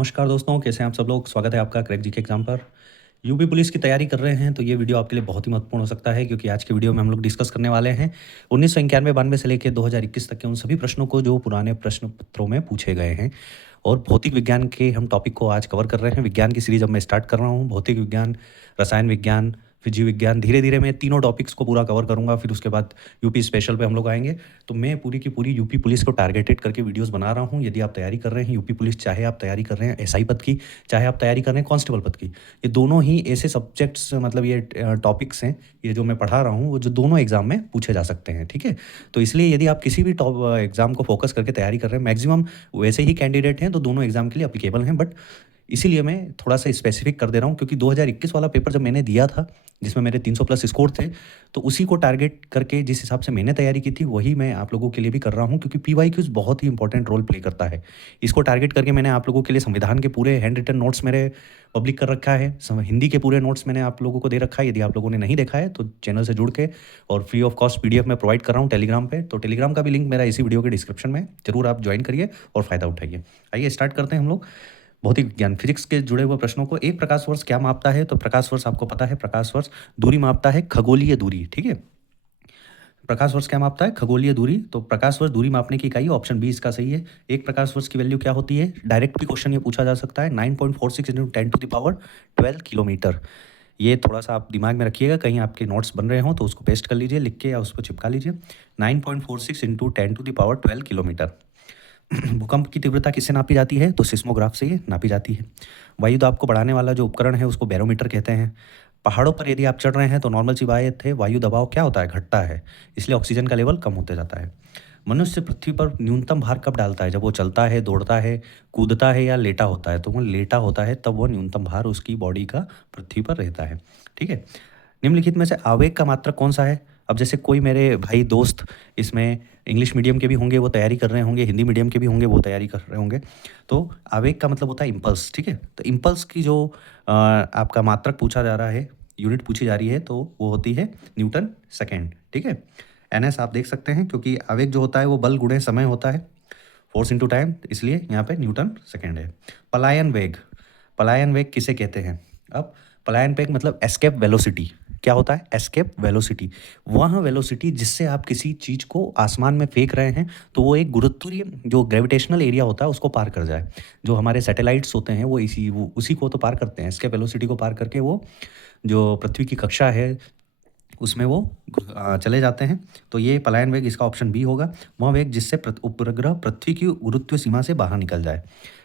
नमस्कार दोस्तों, कैसे हैं आप सब लोग। स्वागत है आपका क्रैक जीके एग्जाम पर। यूपी पुलिस की तैयारी कर रहे हैं तो ये वीडियो आपके लिए बहुत ही महत्वपूर्ण हो सकता है, क्योंकि आज के वीडियो में हम लोग डिस्कस करने वाले हैं 1991-92 से लेकर 2021 तक के उन सभी प्रश्नों को जो पुराने प्रश्न पत्रों में पूछे गए हैं। और भौतिक विज्ञान के हम टॉपिक को आज कवर कर रहे हैं। विज्ञान की सीरीज अब मैं स्टार्ट कर रहा हूँ। भौतिक विज्ञान, रसायन विज्ञान, फिर जीव विज्ञान, धीरे धीरे मैं तीनों टॉपिक्स को पूरा कवर करूंगा। फिर उसके बाद यूपी स्पेशल पे हम लोग आएंगे। तो मैं पूरी की पूरी यूपी पुलिस को टारगेटेड करके वीडियोस बना रहा हूँ। यदि आप तैयारी कर रहे हैं यूपी पुलिस, चाहे आप तैयारी कर रहे हैं एसआई पद की, चाहे आप तैयारी कर रहे हैं कांस्टेबल पद की, ये दोनों ही ऐसे सब्जेक्ट्स, मतलब ये टॉपिक्स हैं, ये जो मैं पढ़ा रहा हूँ वो जो दोनों एग्जाम में पूछे जा सकते हैं। ठीक है, तो इसलिए यदि आप किसी भी टॉप एग्जाम को फोकस करके तैयारी कर रहे हैं, मैक्सिमम वैसे ही कैंडिडेट हैं तो दोनों एग्जाम के लिए अप्लीकेबल हैं। बट इसीलिए मैं थोड़ा सा स्पेसिफिक कर दे रहा हूँ, क्योंकि 2021 वाला पेपर जब मैंने दिया था, जिसमें मेरे 300 प्लस स्कोर थे, तो उसी को टारगेट करके जिस हिसाब से मैंने तैयारी की थी वही मैं आप लोगों के लिए भी कर रहा हूँ, क्योंकि पीवाईक्यूज बहुत ही इंपॉर्टेंट रोल प्ले करता है। इसको टारगेट करके मैंने आप लोगों के लिए संविधान के पूरे हैंड रिटन नोट्स मेरे पब्लिक कर रखा है। हिंदी के पूरे नोट्स मैंने आप लोगों को दे रखा है। यदि आप लोगों ने नहीं देखा है तो चैनल से जुड़ के, और फ्री ऑफ कॉस्ट पीडीएफ में प्रोवाइड कर रहा हूँ टेलीग्राम पे। तो टेलीग्राम का भी लिंक मेरा इसी वीडियो के डिस्क्रिप्शन में, जरूर आप ज्वाइन करिए और फायदा उठाइए। आइए स्टार्ट करते हैं हम लोग भौतिक विज्ञान फिजिक्स के जुड़े हुए प्रश्नों को। एक प्रकाश वर्ष क्या मापता है? तो प्रकाश वर्ष आपको पता है, प्रकाश वर्ष दूरी मापता है, खगोलीय दूरी। ठीक है, प्रकाश वर्ष क्या मापता है? खगोलीय दूरी। तो प्रकाश वर्ष दूरी मापने की इकाई, ऑप्शन बी इसका सही है। एक प्रकाश वर्ष की वैल्यू क्या होती है? डायरेक्ट भी क्वेश्चन ये पूछा जा सकता है। 9.46 इंटू 10⁻12 किलोमीटर। ये थोड़ा सा आप दिमाग में रखिएगा, कहीं आपके नोट्स बन रहे हों तो उसको पेस्ट कर लीजिए लिख के, या उसको चिपका लीजिए। 9.46 इंटू 10⁻12 किलोमीटर। भूकंप की तीव्रता किससे नापी जाती है? तो सिस्मोग्राफ से ये नापी जाती है। वायु दाब को बढ़ाने वाला जो उपकरण है उसको बैरोमीटर कहते हैं। पहाड़ों पर यदि आप चढ़ रहे हैं तो नॉर्मल सी बात है, वायु दबाव क्या होता है? घटता है, इसलिए ऑक्सीजन का लेवल कम होते जाता है। मनुष्य पृथ्वी पर न्यूनतम भार कब डालता है? जब वो चलता है, दौड़ता है, कूदता है, या लेटा होता है। तो वो लेटा होता है, तब वो न्यूनतम भार उसकी बॉडी का पृथ्वी पर रहता है। ठीक है, निम्नलिखित में से आवेग का मात्रक कौन सा है? अब जैसे कोई मेरे भाई दोस्त इसमें इंग्लिश मीडियम के भी होंगे, वो तैयारी कर रहे होंगे, हिंदी मीडियम के भी होंगे, वो तैयारी कर रहे होंगे। तो आवेग का मतलब होता है इम्पल्स। ठीक है, तो इम्पल्स की जो आपका मात्रक पूछा जा रहा है, यूनिट पूछी जा रही है, तो वो होती है न्यूटन सेकेंड। ठीक है, एनएस आप देख सकते हैं, क्योंकि आवेग जो होता है वो बल गुणे समय होता है, फोर्स इंटू टाइम, इसलिए यहाँ पे न्यूटन सेकेंड है। पलायन वेग, पलायन वेग किसे कहते हैं? अब पलायन वेग मतलब एस्केप वेलोसिटी। क्या होता है? Escape velocity. वह वेलोसिटी जिससे आप किसी चीज़ को आसमान में फेंक रहे हैं तो वो एक गुरुत्वीय जो ग्रेविटेशनल एरिया होता है उसको पार कर जाए। जो हमारे सैटेलाइट्स होते हैं वो उसी को तो पार करते हैं, एस्केप वेलोसिटी को पार करके वो जो पृथ्वी की कक्षा है उसमें वो चले जाते हैं। तो ये पलायन वेग, इसका ऑप्शन बी होगा। वह वेग जिससे उपग्रह पृथ्वी की गुरुत्व सीमा से बाहर निकल जाए।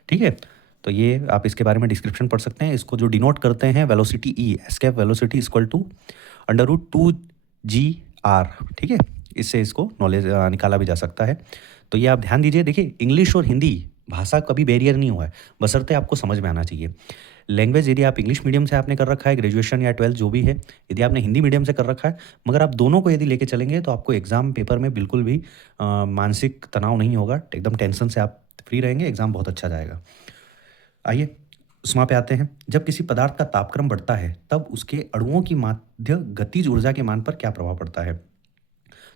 ठीक है, तो ये आप इसके बारे में डिस्क्रिप्शन पढ़ सकते हैं। इसको जो डिनोट करते हैं velocity e, escape velocity equal to √2 g r। ठीक है, इससे इसको नॉलेज निकाला भी जा सकता है। तो ये आप ध्यान दीजिए। देखिए, इंग्लिश और हिंदी भाषा कभी बैरियर नहीं हुआ है, बशर्ते आपको समझ में आना चाहिए। लैंग्वेज यदि आप इंग्लिश मीडियम से आपने कर रखा है, ग्रेजुएशन या 12th जो भी है, यदि आपने हिंदी मीडियम से कर रखा है, मगर आप दोनों को यदि लेके चलेंगे तो आपको एग्ज़ाम पेपर में बिल्कुल भी मानसिक तनाव नहीं होगा। एकदम टेंशन से आप फ्री रहेंगे, एग्ज़ाम बहुत अच्छा जाएगा। आइए उष्मा पे आते हैं। जब किसी पदार्थ का तापक्रम बढ़ता है तब उसके अणुओं की माध्य गतिज ऊर्जा के मान पर क्या प्रभाव पड़ता है?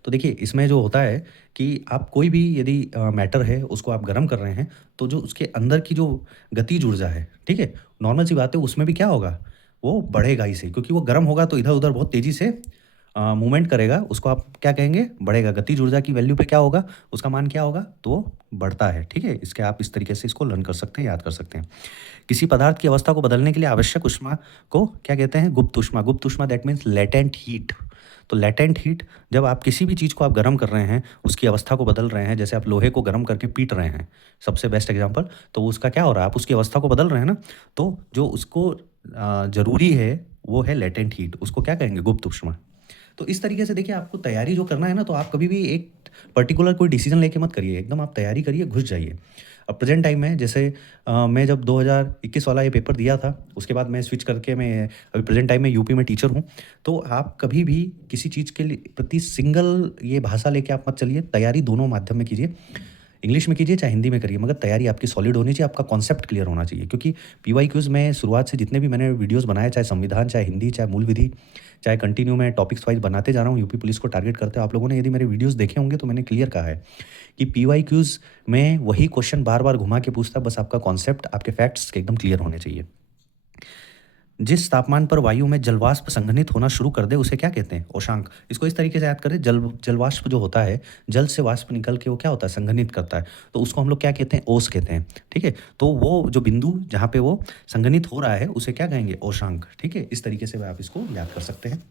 तो देखिए, इसमें जो होता है कि आप कोई भी यदि मैटर है उसको आप गर्म कर रहे हैं, तो जो उसके अंदर की जो गतिज ऊर्जा है, ठीक है, नॉर्मल सी बात है, उसमें भी क्या होगा? वो बढ़ेगा ही सही, क्योंकि वो गर्म होगा तो इधर उधर बहुत तेज़ी से मूवमेंट करेगा। उसको आप क्या कहेंगे? बढ़ेगा। गतिज ऊर्जा की वैल्यू पे क्या होगा? उसका मान क्या होगा? तो वो बढ़ता है। ठीक है, इसके आप इस तरीके से इसको लर्न कर सकते हैं, याद कर सकते हैं। किसी पदार्थ की अवस्था को बदलने के लिए आवश्यक ऊष्मा को क्या कहते हैं? गुप्त ऊष्मा। गुप्त ऊष्मा दैट मीन्स लेटेंट हीट। तो लेटेंट हीट, जब आप किसी भी चीज़ को आप गर्म कर रहे हैं, उसकी अवस्था को बदल रहे हैं, जैसे आप लोहे को गर्म करके पीट रहे हैं, सबसे बेस्ट एग्जांपल, तो उसका क्या हो रहा है? आप उसकी अवस्था को बदल रहे हैं ना, तो जो उसको ज़रूरी है वो है लेटेंट हीट, उसको क्या कहेंगे? गुप्त ऊष्मा। तो इस तरीके से देखिए, आपको तैयारी जो करना है ना, तो आप कभी भी एक पर्टिकुलर कोई डिसीजन लेके मत करिए, एकदम आप तैयारी करिए, घुस जाइए। अब प्रेजेंट टाइम में जैसे मैं जब 2021 वाला ये पेपर दिया था, उसके बाद मैं स्विच करके मैं अभी प्रेजेंट टाइम में यूपी में टीचर हूँ। तो आप कभी भी किसी चीज़ के लिए प्रति सिंगल ये भाषा लेके आप मत चलिए, तैयारी दोनों माध्यम में कीजिए। इंग्लिश में कीजिए चाहे हिंदी में करिए, मगर तैयारी आपकी सॉलिड होनी चाहिए, आपका कॉन्सेप्ट क्लियर होना चाहिए। क्योंकि पीवाई क्यूज़ में शुरुआत से जितने भी मैंने वीडियोस बनाए, चाहे संविधान, चाहे हिंदी, चाहे मूल विधि, चाहे कंटिन्यू मैं टॉपिक्स वाइज बनाते जा रहा हूँ यूपी पुलिस को टारगेट करते हैं। आप लोगों ने यदि मेरे वीडियोस देखे होंगे तो मैंने क्लियर कहा है कि पीवाई क्यूज़ में वही क्वेश्चन बार बार घुमा के पूछता है, बस आपका कॉन्सेप्ट, आपके फैक्ट्स एकदम क्लियर होने चाहिए। जिस तापमान पर वायु में जलवाष्प संघनित होना शुरू कर दे उसे क्या कहते हैं? ओशांक। इसको इस तरीके से याद करें, जलवाष्प जो होता है, जल से वाष्प निकल के वो क्या होता है, संघनित करता है, तो उसको हम लोग क्या कहते हैं? ओस कहते हैं। ठीक है, तो वो जो बिंदु जहाँ पे वो संघनित हो रहा है उसे क्या कहेंगे? ओशांक। ठीक है, इस तरीके से आप इसको याद कर सकते हैं।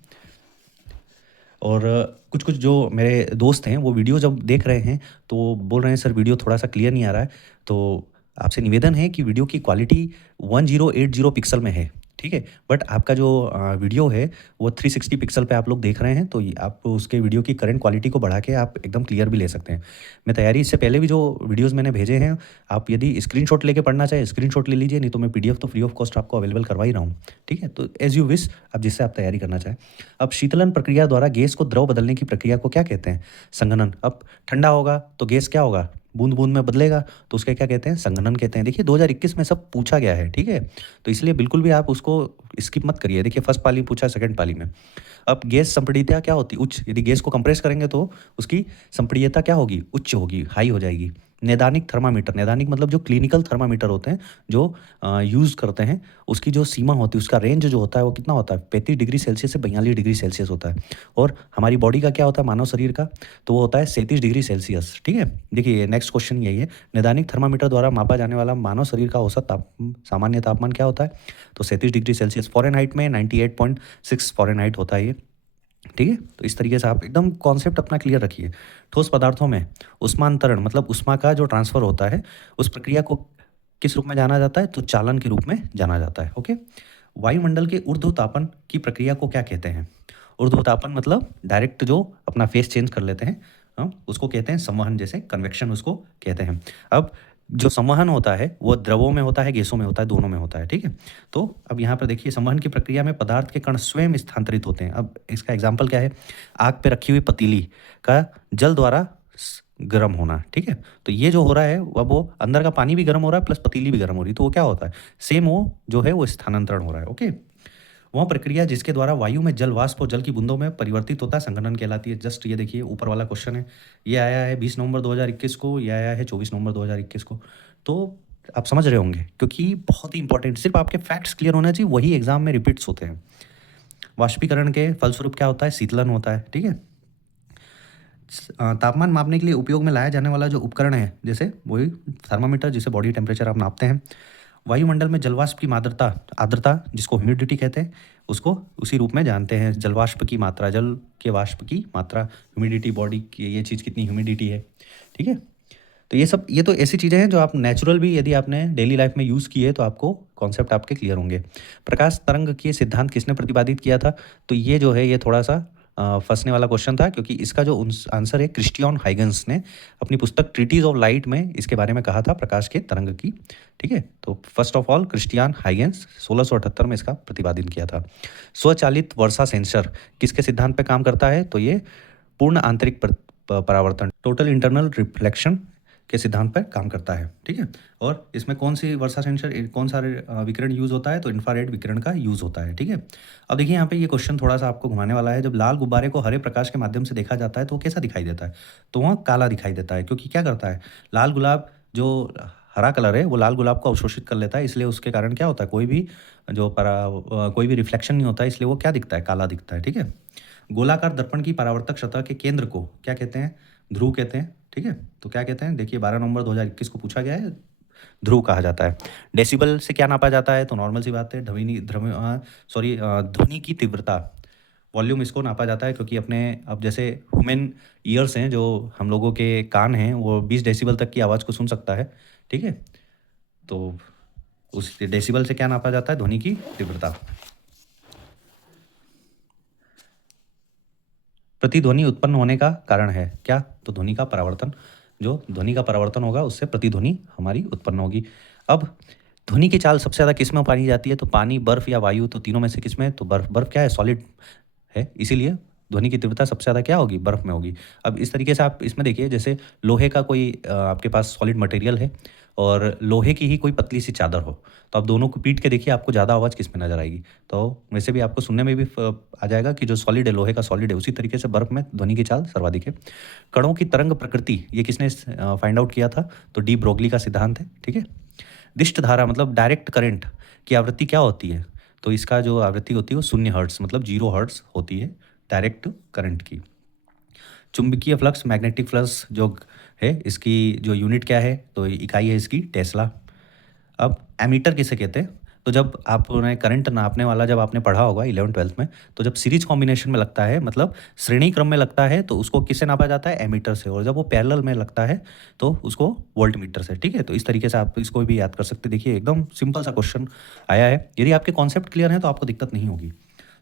और कुछ कुछ जो मेरे दोस्त हैं वो वीडियो जब देख रहे हैं तो बोल रहे हैं सर वीडियो थोड़ा सा क्लियर नहीं आ रहा है, तो आपसे निवेदन है कि वीडियो की क्वालिटी 1080 पिक्सल में है। ठीक है, बट आपका जो वीडियो है वो 360 पिक्सल पे आप लोग देख रहे हैं, तो आप उसके वीडियो की करंट क्वालिटी को बढ़ा के आप एकदम क्लियर भी ले सकते हैं। मैं तैयारी इससे पहले भी जो वीडियोज़ मैंने भेजे हैं, आप यदि स्क्रीनशॉट लेके पढ़ना चाहें स्क्रीनशॉट ले लीजिए, नहीं तो मैं पीडीएफ तो फ्री ऑफ कॉस्ट आपको अवेलेबल करवा ही रहा हूँ। ठीक है, तो एज़ यू विश, अब जिससे आप तैयारी करना चाहें। अब शीतलन प्रक्रिया द्वारा गैस को द्रव बदलने की प्रक्रिया को क्या कहते हैं? संघनन। अब ठंडा होगा तो गैस क्या होगा? बूंद बूंद में बदलेगा, तो उसके क्या कहते हैं? संघनन कहते हैं। देखिए 2021 में सब पूछा गया है। ठीक है, तो इसलिए बिल्कुल भी आप उसको स्किप मत करिए। देखिए फर्स्ट पाली पूछा, सेकंड पाली में। अब गैस संपीड़ितता क्या होती है? उच्च। यदि गैस को कंप्रेस करेंगे तो उसकी संपीड़ितता क्या होगी? उच्च होगी, हाई हो जाएगी। नैदानिक थर्मामीटर, नैदानिक मतलब जो क्लिनिकल थर्मामीटर होते हैं जो यूज़ करते हैं, उसकी जो सीमा होती है, उसका रेंज जो होता है वो कितना होता है? 35 डिग्री सेल्सियस से 42 डिग्री सेल्सियस होता है। और हमारी बॉडी का क्या होता है, मानव शरीर का? तो वो होता है 37 डिग्री सेल्सियस। ठीक है, देखिए नेक्स्ट क्वेश्चन यही है, नैदानिक थर्मामीटर द्वारा मापा जाने वाला मानव शरीर का औसत सामान्य तापमान क्या होता है? तो 37 डिग्री सेल्सियस। फ़ारेनहाइट में 98.6 फ़ारेनहाइट होता है ये। ठीक है, तो इस तरीके से आप एकदम कॉन्सेप्ट अपना क्लियर रखिए। ठोस पदार्थों में उष्मांतरण मतलब उष्मा का जो ट्रांसफर होता है, उस प्रक्रिया को किस रूप में जाना जाता है? तो चालन के रूप में जाना जाता है। ओके, वायुमंडल के ऊर्ध्वतापन की प्रक्रिया को क्या कहते हैं? ऊर्ध्वतापन मतलब डायरेक्ट जो अपना फेस चेंज कर लेते हैं, उसको कहते हैं संवहन, जैसे कन्वेक्शन उसको कहते हैं। अब जो संवहन होता है वो द्रवों में होता है, गैसों में होता है, दोनों में होता है। ठीक है, तो अब यहाँ पर देखिए संवहन की प्रक्रिया में पदार्थ के कण स्वयं स्थानांतरित होते हैं। अब इसका एग्जाम्पल क्या है? आग पे रखी हुई पतीली का जल द्वारा गर्म होना। ठीक है, तो ये जो हो रहा है अब वो अंदर का पानी भी गर्म हो रहा है प्लस पतीली भी गर्म हो रही है, तो वो क्या होता है? सेम वो जो है वो स्थानांतरण हो रहा है। ओके, वह प्रक्रिया जिसके द्वारा वायु में जल वाष्प और जल की बूंदों में परिवर्तित होता है संघनन कहलाती है। जस्ट ये देखिए ऊपर वाला क्वेश्चन है, ये आया है 20 नवंबर 2021 को, ये आया है 24 नवंबर 2021 को। तो आप समझ रहे होंगे, क्योंकि बहुत ही इंपॉर्टेंट, सिर्फ आपके फैक्ट्स क्लियर होना चाहिए, वही एग्जाम में रिपीट्स होते हैं। वाष्पीकरण के फलस्वरूप क्या होता है? शीतलन होता है। ठीक है, तापमान मापने के लिए उपयोग में लाया जाने वाला जो उपकरण है, जैसे वही थर्मामीटर, जिसे बॉडी टेम्परेचर आप नापते हैं। वायुमंडल में जलवाष्प की आर्द्रता, आर्द्रता जिसको ह्यूमिडिटी कहते हैं, उसको उसी रूप में जानते हैं। जलवाष्प की मात्रा, जल के वाष्प की मात्रा, ह्यूमिडिटी, बॉडी की ये चीज़ कितनी ह्यूमिडिटी है। ठीक है, तो ये सब, ये तो ऐसी चीज़ें हैं जो आप नेचुरल भी यदि आपने डेली लाइफ में यूज़ किए तो आपको कॉन्सेप्ट आपके क्लियर होंगे। प्रकाश तरंग के सिद्धांत किसने प्रतिपादित किया था? तो ये जो है ये थोड़ा सा फंसने वाला क्वेश्चन था, क्योंकि इसका जो आंसर है क्रिस्टियन हाइगन्स ने अपनी पुस्तक ट्रीटीज ऑफ लाइट में इसके बारे में कहा था, प्रकाश के तरंग की। ठीक है, तो first of all Christian Huygens 1678 में इसका प्रतिपादन किया था। स्वचालित वर्षा सेंसर किसके सिद्धांत पे काम करता है? तो ये पूर्ण आंतरिक परावर्तन, टोटल इंटरनल रिफ्लेक्शन के सिद्धांत पर काम करता है। ठीक है, और इसमें कौन सी वर्षा सेंसर, कौन सा विकिरण यूज़ होता है? तो इंफ्रारेड विकिरण का यूज़ होता है। ठीक है, अब देखिए यहाँ पे ये क्वेश्चन थोड़ा सा आपको घुमाने वाला है। जब लाल गुब्बारे को हरे प्रकाश के माध्यम से देखा जाता है तो वो कैसा दिखाई देता है? तो वह काला दिखाई देता है, क्योंकि क्या करता है, लाल गुलाब जो हरा कलर है वो लाल गुलाब को अवशोषित कर लेता है, इसलिए उसके कारण क्या होता है, कोई भी कोई भी रिफ्लेक्शन नहीं होता है, इसलिए वो क्या दिखता है? काला दिखता है। ठीक है, गोलाकार दर्पण की परावर्तक सतह के केंद्र को क्या कहते हैं? ध्रुव कहते हैं। ठीक है, तो क्या कहते हैं? देखिए 12 नवंबर 2021 को पूछा गया है, ध्रुव कहा जाता है। डेसिबल से क्या नापा जाता है? तो नॉर्मल सी बात है, ध्वनि की तीव्रता, वॉल्यूम, इसको नापा जाता है, क्योंकि अपने अब जैसे ह्यूमन ईयर्स हैं, जो हम लोगों के कान हैं, वो 20 डेसिबल तक की आवाज़ को सुन सकता है। ठीक है, तो उस डेसिबल से क्या नापा जाता है? ध्वनि की तीव्रता। प्रतिध्वनि उत्पन्न होने का कारण है क्या? तो ध्वनि का परावर्तन, जो ध्वनि का परावर्तन होगा उससे प्रतिध्वनि हमारी उत्पन्न होगी। अब ध्वनि की चाल सबसे ज़्यादा किस में पाई जाती है? तो पानी, बर्फ या वायु, तो तीनों में से किस में? तो बर्फ। बर्फ क्या है? सॉलिड है, इसीलिए ध्वनि की तीव्रता सबसे ज़्यादा क्या होगी? बर्फ़ में होगी। अब इस तरीके से आप इसमें देखिए, जैसे लोहे का कोई आपके पास सॉलिड मटेरियल है और लोहे की ही कोई पतली-सी चादर हो, तो आप दोनों को पीट के देखिए, आपको ज़्यादा आवाज़ किसमें नज़र आएगी? तो वैसे भी आपको सुनने में भी आ जाएगा कि जो सॉलिड है, लोहे का सॉलिड है, उसी तरीके से बर्फ़ में ध्वनि की चाल सर्वाधिक है। कणों की तरंग प्रकृति, ये किसने फाइंड आउट किया था? तो डी ब्रोगली का सिद्धांत है, ठीक है? दिष्ट धारा मतलब डायरेक्ट करंट की आवृत्ति क्या होती है? तो इसका जो आवृत्ति होती है वो 0 हर्ट्ज़ मतलब 0 हर्ट्ज़ होती है डायरेक्ट करंट की। चुंबकीय फ्लक्स, मैग्नेटिक फ्लक्स जो है, इसकी जो यूनिट क्या है? तो इकाई है इसकी टेस्ला। अब एमीटर किसे कहते हैं? तो जब आपने करंट नापने वाला जब आपने पढ़ा होगा 11th-12th में, तो जब सीरीज़ कॉम्बिनेशन में लगता है, मतलब श्रेणी क्रम में लगता है, तो उसको किससे नापा जाता है? एमीटर से। और जब वो पैरेलल में लगता है, तो उसको वोल्टमीटर से, ठीक है? तो इस तरीके से आप इसको भी याद कर सकते हैं। देखिए, एकदम सिंपल सा क्वेश्चन आया है। यदि आपके कॉन्सेप्ट क्लियर हैं, तो आपको दिक्कत नहीं होगी।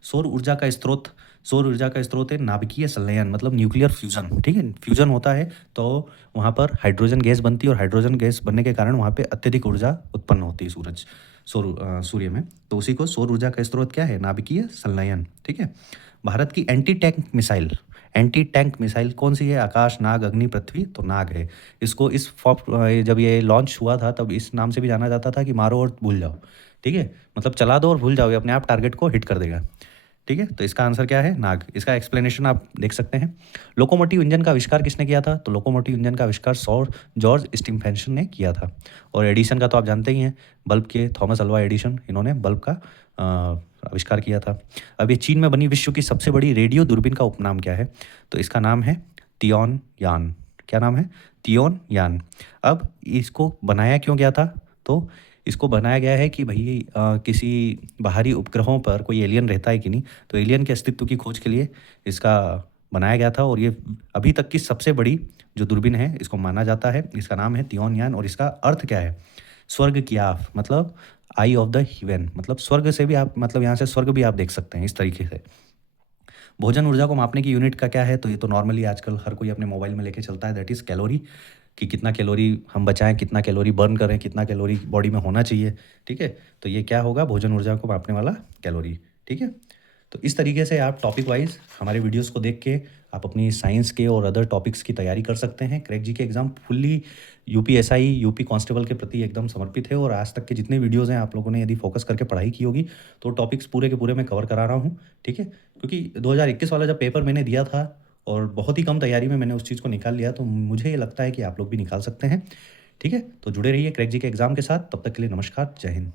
सौर ऊर्जा का स्रोत है नाभिकीय संलयन मतलब न्यूक्लियर फ्यूजन, ठीक है? फ्यूजन होता है तो वहाँ पर हाइड्रोजन गैस बनती है और हाइड्रोजन गैस बनने के कारण वहाँ पे अत्यधिक ऊर्जा उत्पन्न होती है सूर्य में। तो उसी को सौर ऊर्जा का स्रोत क्या है? नाभिकीय संलयन, ठीक है? भारत की एंटी टैंक मिसाइल कौन सी है? आकाश, नाग, अग्नि, पृथ्वी। तो नाग है। इसको जब ये लॉन्च हुआ था, तब इस नाम से भी जाना जाता था कि मारो और भूल जाओ, ठीक है? मतलब चला दो और भूल जाओ, ये अपने आप टारगेट को हिट कर देगा, ठीक है? तो इसका आंसर क्या है? नाग। इसका एक्सप्लेनेशन आप देख सकते हैं। लोकोमोटिव इंजन का आविष्कार किसने किया था? तो लोकोमोटिव इंजन का आविष्कार जॉर्ज स्टीफेंसन ने किया था। और एडिसन का तो आप जानते ही हैं, बल्ब के थॉमस अल्वा एडिसन, इन्होंने बल्ब का आविष्कार किया था। अब ये चीन में बनी विश्व की सबसे बड़ी रेडियो दूरबीन का उपनाम क्या है? तो इसका नाम है तियोन यान। क्या नाम है? तियोन यान। अब इसको बनाया क्यों गया था? तो इसको बनाया गया है कि भई किसी बाहरी उपग्रहों पर कोई एलियन रहता है कि नहीं, तो एलियन के अस्तित्व की खोज के लिए इसका बनाया गया था। और ये अभी तक की सबसे बड़ी जो दूरबीन है, इसको माना जाता है। इसका नाम है तियोन यान और इसका अर्थ क्या है? स्वर्ग की आँख मतलब आई ऑफ द हेवन, मतलब स्वर्ग से भी आप, मतलब यहाँ से स्वर्ग भी आप देख सकते हैं इस तरीके से। भोजन ऊर्जा को मापने की यूनिट का क्या है? तो ये तो नॉर्मली आजकल हर कोई अपने मोबाइल में लेके चलता है, दैट इज़ कैलोरी, कि कितना कैलोरी हम बचाएँ, कितना कैलोरी बर्न करें, कितना कैलोरी बॉडी में होना चाहिए, ठीक है? तो ये क्या होगा? भोजन ऊर्जा को मापने वाला कैलोरी, ठीक है? तो इस तरीके से आप टॉपिक वाइज़ हमारे वीडियोज़ को देख के आप अपनी साइंस के और अदर टॉपिक्स की तैयारी कर सकते हैं। Crack GK exam fully UPSI, UP constable के प्रति एकदम समर्पित है और आज तक के जितने वीडियोज़ हैं, आप लोगों ने यदि फ़ोकस करके पढ़ाई की होगी, तो टॉपिक्स पूरे के पूरे मैं कवर करा रहा हूँ, ठीक है? क्योंकि 2021 वाला जब पेपर मैंने दिया था और बहुत ही कम तैयारी में मैंने उस चीज़ को निकाल लिया, तो मुझे ये लगता है कि आप लोग भी निकाल सकते हैं, ठीक है? तो जुड़े रहिए क्रैक जीके एग्ज़ाम के साथ। तब तक के लिए नमस्कार, जय हिंद।